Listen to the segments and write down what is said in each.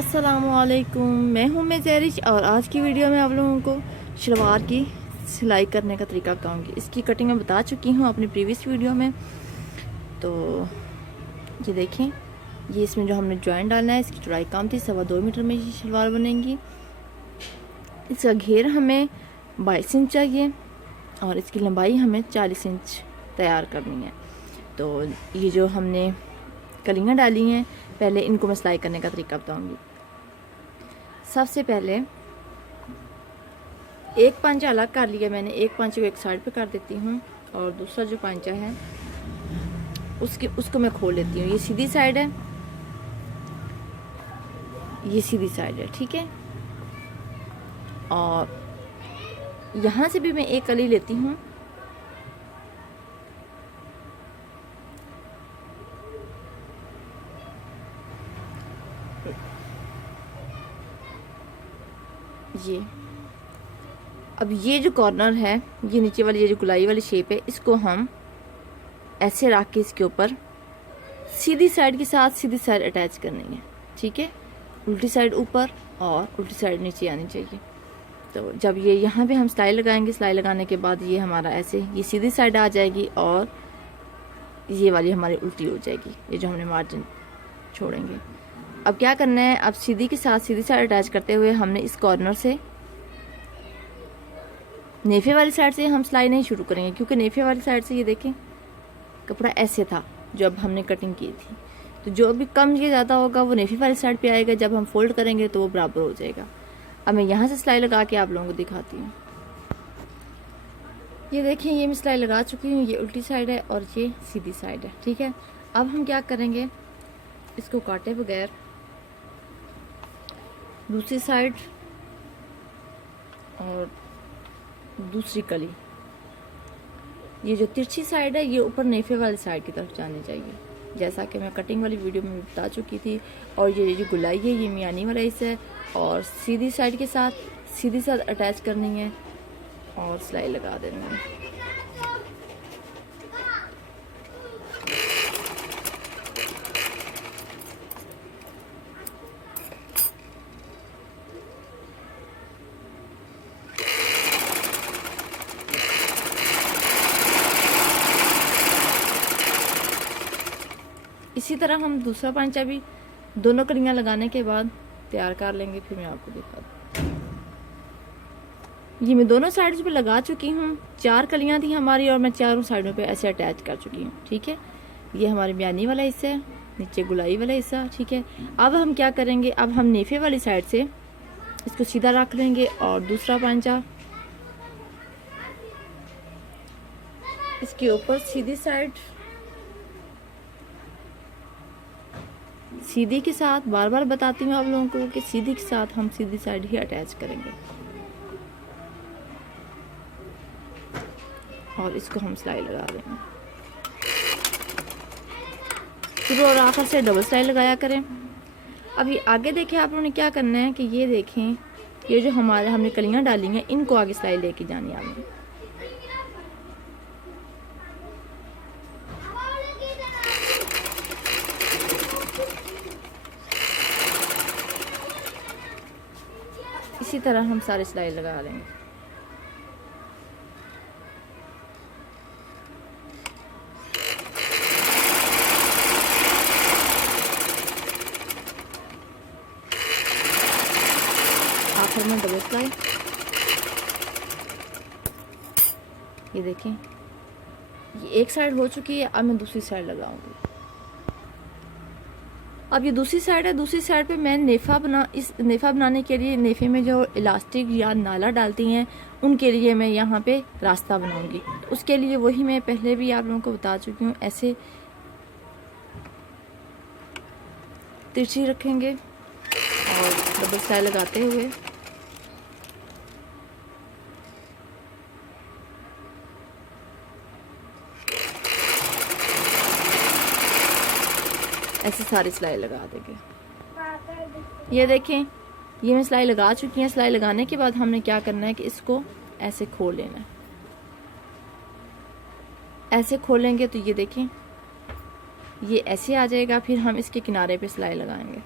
अस्सलामुअलैकुम, मैं हूँ ज़ेरिश और आज की वीडियो में आप लोगों को शलवार की सिलाई करने का तरीका बताऊँगी। इसकी कटिंग मैं बता चुकी हूँ अपनी प्रीवियस वीडियो में। तो ये देखें, ये इसमें जो हमने जॉइंट डालना है, इसकी चौड़ाई कम थी, 2.25 मीटर में ये शलवार बनेगी। इसका घेर हमें 22 इंच चाहिए और इसकी लंबाई हमें 40 इंच तैयार करनी है। तो ये जो हमने कलियाँ डाली हैं, पहले इनको मैं सिलाई करने का तरीका बताऊंगी। सबसे पहले एक पांचा अलग कर लिया मैंने, एक पांचे को एक साइड पे कर देती हूँ और दूसरा जो पांचा है उसको मैं खोल लेती हूँ। ये सीधी साइड है, ये सीधी साइड है, ठीक है। और यहाँ से भी मैं एक कली लेती हूँ, ये अब ये जो कॉर्नर है, ये नीचे वाली ये जो गुलाई वाली शेप है, इसको हम ऐसे रख के इसके ऊपर सीधी साइड के साथ सीधी साइड अटैच करनी है, ठीक है। उल्टी साइड ऊपर और उल्टी साइड नीचे आनी चाहिए। तो जब ये यहाँ पे हम सिलाई लगाएंगे, सिलाई लगाने के बाद ये हमारा ऐसे ये सीधी साइड आ जाएगी और ये वाली हमारी उल्टी हो जाएगी, ये जो हमने मार्जिन छोड़ेंगे। अब क्या करना है, अब सीधी के साथ सीधी साइड अटैच करते हुए हमने इस कॉर्नर से नेफे वाली साइड से हम सिलाई नहीं शुरू करेंगे, क्योंकि नेफे वाली साइड से ये देखें कपड़ा ऐसे था जब हमने कटिंग की थी। तो जो भी कम या ज़्यादा होगा वो नेफे वाली साइड पे आएगा, जब हम फोल्ड करेंगे तो वो बराबर हो जाएगा। अब मैं यहाँ से सिलाई लगा के आप लोगों को दिखाती हूँ। ये देखें, ये मैं सिलाई लगा चुकी हूँ, ये उल्टी साइड है और ये सीधी साइड है, ठीक है। अब हम क्या करेंगे, इसको काटे बगैर दूसरी साइड और दूसरी कली, ये जो तिरछी साइड है ये ऊपर नेफे वाली साइड की तरफ जानी चाहिए, जैसा कि मैं कटिंग वाली वीडियो में बता चुकी थी। और ये जो गुलाई है ये मियानी वाला हिस्सा है और सीधी साइड के साथ सीधी साइड अटैच करनी है और सिलाई लगा देनी है। इसी तरह हम दूसरा पांचा भी दोनों कलियां लगाने के बाद तैयार कर लेंगे, फिर मैं आपको दिखाती हूँ। ये मैं दोनों साइड्स पे लगा चुकी हूँ, 4 कलियां थी हमारी और मैं चारों साइडों पे ऐसे अटैच कर चुकी हूँ, ठीक है। ये हमारी बयानी वाला हिस्सा है, नीचे गुलाई वाला हिस्सा, ठीक है। अब हम क्या करेंगे, अब हम नेफे वाली साइड से इसको सीधा रख लेंगे और दूसरा पांचा इसके ऊपर सीधी साइड सीधी के साथ, बार बार बताती हूँ आप लोगों को कि सीधी के साथ हम सीधी साइड ही अटैच करेंगे और इसको हम सिलाई लगा देंगे। शुरू और आखिर से डबल सिलाई लगाया करें। अभी आगे देखें आप लोगों ने क्या करना है कि ये देखें, ये जो हमने कलियां डाली हैं इनको आगे सिलाई लेके जानी है आपने। इसी तरह हम सारे सिलाई लगा लेंगे। आखिर में डबल सिलाई, ये देखें ये एक साइड हो चुकी है। अब मैं दूसरी साइड लगाऊंगी। अब ये दूसरी साइड है, दूसरी साइड पे मैं इस नेफा बनाने के लिए नेफे में जो इलास्टिक या नाला डालती हैं उनके लिए मैं यहाँ पे रास्ता बनाऊंगी। उसके लिए वही मैं पहले भी आप लोगों को बता चुकी हूँ, ऐसे तिरछी रखेंगे और डबल सिलाई लगाते हुए ऐसे सारी सिलाई लगा देंगे। ये देखें, ये मैं सिलाई लगा चुकी है। सिलाई लगाने के बाद हमने क्या करना है कि इसको ऐसे खोल लेना है। ऐसे खोलेंगे तो ये देखें ये ऐसे आ जाएगा। फिर हम इसके किनारे पे सिलाई लगाएंगे।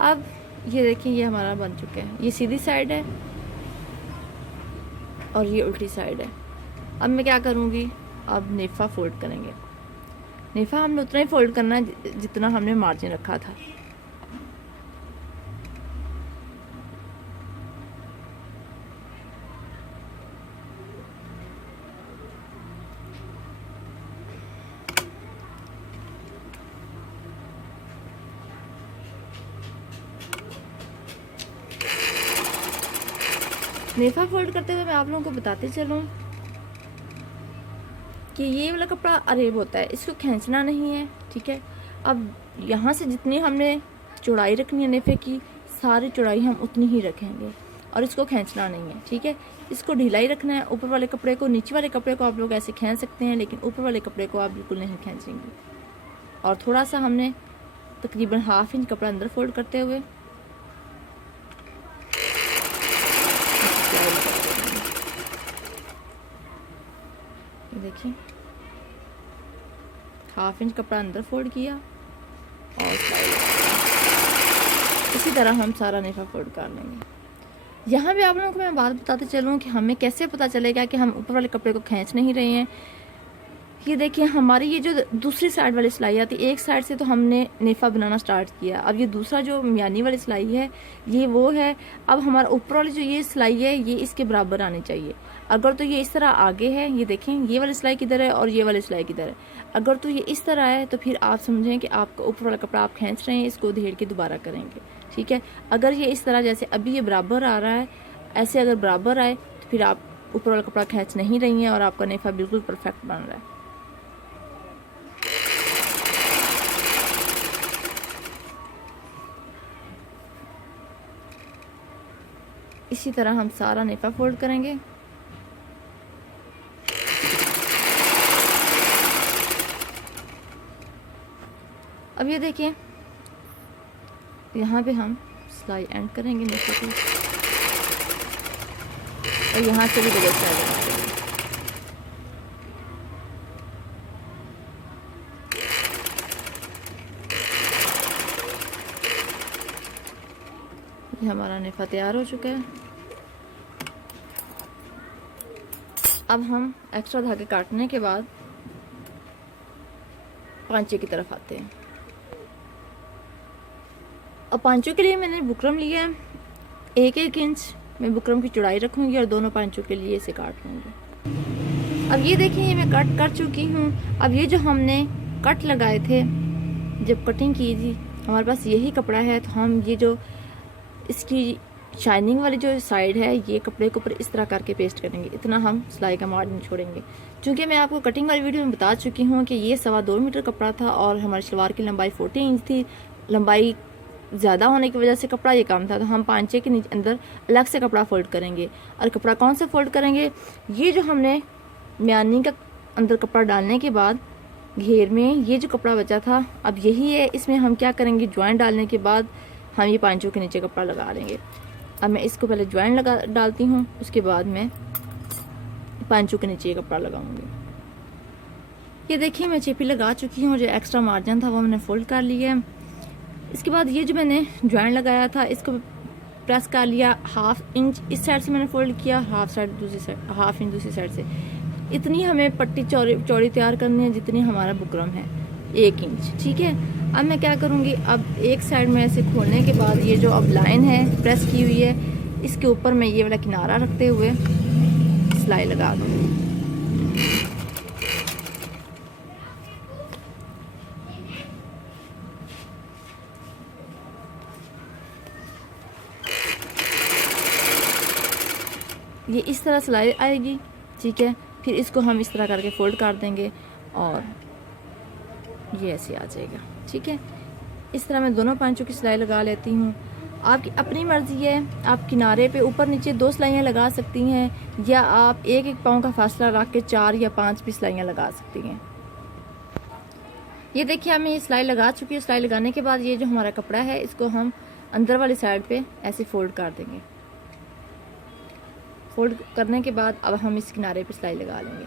अब ये देखिए ये हमारा बन चुका है। ये सीधी साइड है और ये उल्टी साइड है। अब मैं क्या करूँगी, अब नेफा फोल्ड करेंगे। नेफा हमने उतना ही फोल्ड करना है जितना हमने मार्जिन रखा था। नेफा फोल्ड करते हुए मैं आप लोगों को बताते चलूँ कि ये वाला कपड़ा अरेब होता है, इसको खींचना नहीं है, ठीक है। अब यहाँ से जितनी हमने चौड़ाई रखनी है नेफे की, सारी चौड़ाई हम उतनी ही रखेंगे और इसको खींचना नहीं है, ठीक है। इसको ढीला ही रखना है। ऊपर वाले कपड़े को, नीचे वाले कपड़े को आप लोग ऐसे खींच सकते हैं, लेकिन ऊपर वाले कपड़े को आप बिल्कुल नहीं खींचेंगे। और थोड़ा सा हमने तकरीबन 1/2 इंच कपड़ा अंदर फोल्ड करते हुए देखिए 1/2 इंच कपड़ा अंदर फोल्ड किया और इसी तरह हम सारा नेफा फोल्ड कर लेंगे। यहाँ भी आप लोगों को मैं बात बताते चलूँ कि हमें कैसे पता चलेगा कि हम ऊपर वाले कपड़े को खींच नहीं रहे हैं। ये देखिए हमारी ये जो दूसरी साइड वाली सिलाई आती है, एक साइड से तो हमने नेफा बनाना स्टार्ट किया। अब ये दूसरा जो म्यानी वाली सिलाई है ये वो है। अब हमारा ऊपर वाली जो ये सिलाई है ये इसके बराबर आनी चाहिए। अगर तो ये इस तरह आगे है, ये देखें ये वाली सिलाई किधर है और ये वाली सिलाई किधर है। अगर तो ये इस तरह है तो फिर आप समझें कि आपका ऊपर वाला कपड़ा आप खींच रहे हैं, इसको उधेड़ के दोबारा करेंगे, ठीक है। अगर ये इस तरह जैसे अभी ये बराबर आ रहा है, ऐसे अगर बराबर आए तो फिर आप ऊपर वाला कपड़ा खींच नहीं रही हैं और आपका नेफा बिल्कुल परफेक्ट बन रहा है। इसी तरह हम सारा नेफा फोल्ड करेंगे। अब ये देखिए यहाँ पे हम सिलाई एंड करेंगे नेफा की और यहाँ से भी डबल सिलाई लगा देंगे। ये हमारा नेफा तैयार हो चुका है। अब हम एक्स्ट्रा धागे काटने के बाद पांचे की तरफ आते हैं। अब पांचों के लिए मैंने बुकरम लिया है, 1-1 इंच मैं बुकरम की चौड़ाई रखूंगी और दोनों पांचों के लिए इसे काट लूँगी। अब ये देखिए ये मैं कट कर चुकी हूँ। अब ये जो हमने कट लगाए थे जब कटिंग की थी, हमारे पास यही कपड़ा है, तो हम ये जो इसकी शाइनिंग वाली जो साइड है ये कपड़े के ऊपर इस तरह करके पेस्ट करेंगे। इतना हम सिलाई का मार्जिन छोड़ेंगे। क्योंकि मैं आपको कटिंग वाली वीडियो में बता चुकी हूँ कि ये 2.25 मीटर कपड़ा था और हमारी शलवार की लंबाई 40 इंच थी। लंबाई ज़्यादा होने की वजह से कपड़ा ये कम था, तो हम पांचे के नीचे अंदर अलग से कपड़ा फोल्ड करेंगे। और कपड़ा कौन सा फोल्ड करेंगे, ये जो हमने म्यानी का अंदर कपड़ा डालने के बाद घेर में ये जो कपड़ा बचा था, अब यही है। इसमें हम क्या करेंगे, ज्वाइन डालने के बाद हम ये पांचों के नीचे कपड़ा लगा लेंगे। अब मैं इसको पहले ज्वाइन डालती हूँ, उसके बाद मैं पांचों के नीचे ये कपड़ा लगाऊंगी। ये देखिए मैं चेपी लगा चुकी हूँ, जो एक्स्ट्रा मार्जिन था वो मैंने फोल्ड कर लिया है। इसके बाद ये जो मैंने ज्वाइन लगाया था इसको प्रेस कर लिया। 1/2 इंच इस साइड से मैंने फोल्ड किया, 1/2 इंच दूसरी साइड से। इतनी हमें पट्टी चौड़ी तैयार करनी है जितनी हमारा बुकरम है, 1 इंच, ठीक है। अब मैं क्या करूँगी, अब एक साइड में ऐसे खोलने के बाद ये जो अब लाइन है प्रेस की हुई है, इसके ऊपर मैं ये वाला किनारा रखते हुए सिलाई लगा दूँगी। ये इस तरह सिलाई आएगी, ठीक है। फिर इसको हम इस तरह करके फोल्ड कर देंगे और ये ऐसे आ जाएगा, ठीक है। इस तरह मैं दोनों पांचों की सिलाई लगा लेती हूँ। आपकी अपनी मर्जी है, आप किनारे पे ऊपर नीचे 2 सिलाइयाँ लगा सकती हैं, या आप 1-1 पाँव का फासला रख के 4 या 5 भी सिलाइयाँ लगा सकती हैं। ये देखिए हमें ये सिलाई लगा चुकी है। सिलाई लगाने के बाद ये जो हमारा कपड़ा है इसको हम अंदर वाली साइड पे ऐसे फोल्ड कर देंगे। फोल्ड करने के बाद अब हम इस किनारे पे सिलाई लगा लेंगे।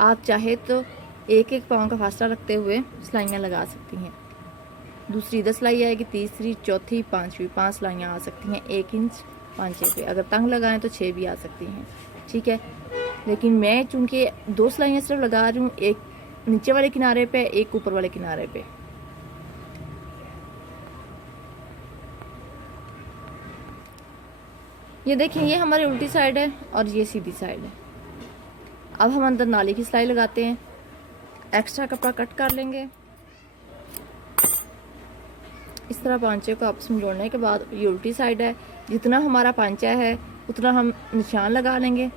आप चाहे तो 1-1 पाँव का फासला रखते हुए सिलाइयाँ लगा सकती हैं। दूसरी इधर सिलाई आएगी, तीसरी, चौथी, पांचवी, 5 सिलाइयाँ आ सकती हैं 1 इंच 5 पे। अगर तंग लगाएं तो 6 भी आ सकती हैं, ठीक है। लेकिन मैं चूंकि 2 सिलाइयाँ सिर्फ लगा रही हूँ, एक नीचे वाले किनारे पे, एक ऊपर वाले किनारे पे। ये देखिए, ये हमारी उल्टी साइड है और ये सीधी साइड है। अब हम अंदर नाली की सिलाई लगाते हैं। एक्स्ट्रा कपड़ा कट कर लेंगे। इस तरह पांचे को आपस में जोड़ने के बाद, ये उल्टी साइड है, जितना हमारा पांचा है उतना हम निशान लगा लेंगे।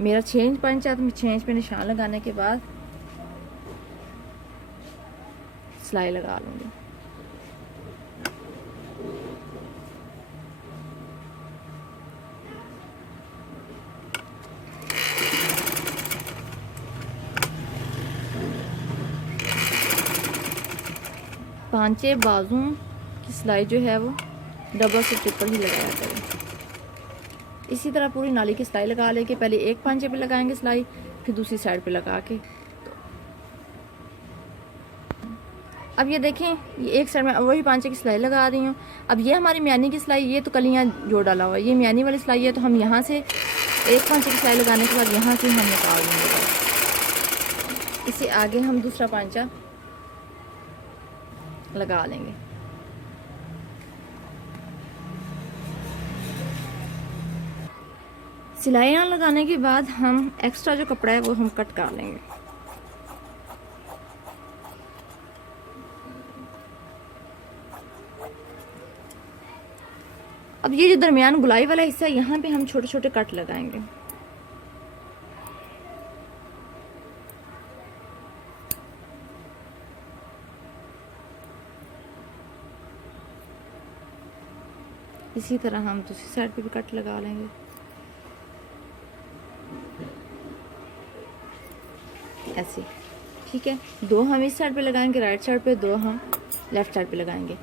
मेरा 6 इंच पांचा है तो मैं 6 इंच पे निशान लगाने के बाद सिलाई लगा लूँगी। पांचे बाजू की सिलाई जो है वो डबल से ट्रिपल ही लगाया करें। इसी तरह पूरी नाली की सिलाई लगा लेके, पहले एक पांचे पे लगाएंगे सिलाई, फिर दूसरी साइड पे लगा के। अब ये देखें, ये एक साइड में वही पांचे की सिलाई लगा रही हूँ। अब ये हमारी म्यानी की सिलाई, ये तो कलियाँ जोड़ डाला हुआ है, ये म्यानी वाली सिलाई है, तो हम यहाँ से एक पांचे की सिलाई लगाने के बाद यहाँ से हम निकाल देंगे। इससे आगे हम दूसरा पांचा लगा लेंगे। सिलाइयाँ लगाने के बाद हम एक्स्ट्रा जो कपड़ा है वो हम कट कर लेंगे। अब ये जो दरमियान गुलाई वाला हिस्सा है, यहाँ पे हम छोटे छोटे कट लगाएंगे। इसी तरह हम दूसरी साइड पे भी कट लगा लेंगे। ऐसे, ठीक है। 2 हम इस साइड पे लगाएंगे राइट साइड पे, 2 हम लेफ्ट साइड पे लगाएंगे।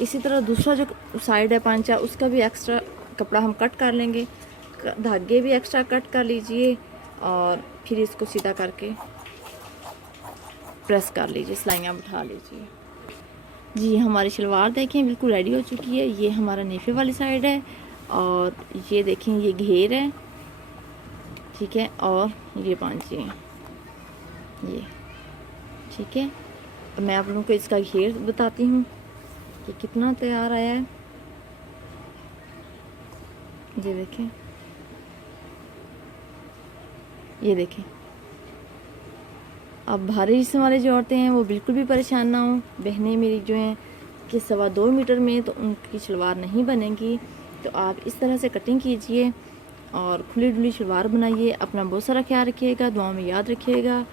इसी तरह दूसरा जो साइड है पांचा, उसका भी एक्स्ट्रा कपड़ा हम कट कर लेंगे। धागे भी एक्स्ट्रा कट कर लीजिए और फिर इसको सीधा करके प्रेस कर लीजिए, सिलाइयाँ बिठा लीजिए। जी, हमारी शलवार देखें बिल्कुल रेडी हो चुकी है। ये हमारा नेफे वाली साइड है और ये देखें, ये घेर है, ठीक है, और ये पांचे हैं, ये ठीक है। अब मैं आप लोगों को इसका घेर बताती हूँ कि कितना तैयार आया है। ये देखें, ये देखें। अब भारी जिस्म वाले जो औरतें हैं वो बिल्कुल भी परेशान ना हो। बहनें मेरी जो हैं कि 2.25 मीटर में तो उनकी शलवार नहीं बनेगी, तो आप इस तरह से कटिंग कीजिए और खुली डुली शलवार बनाइए। अपना बहुत सारा ख्याल रखिएगा, दुआ में याद रखिएगा।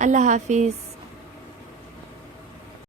अल्लाह हाफिज़।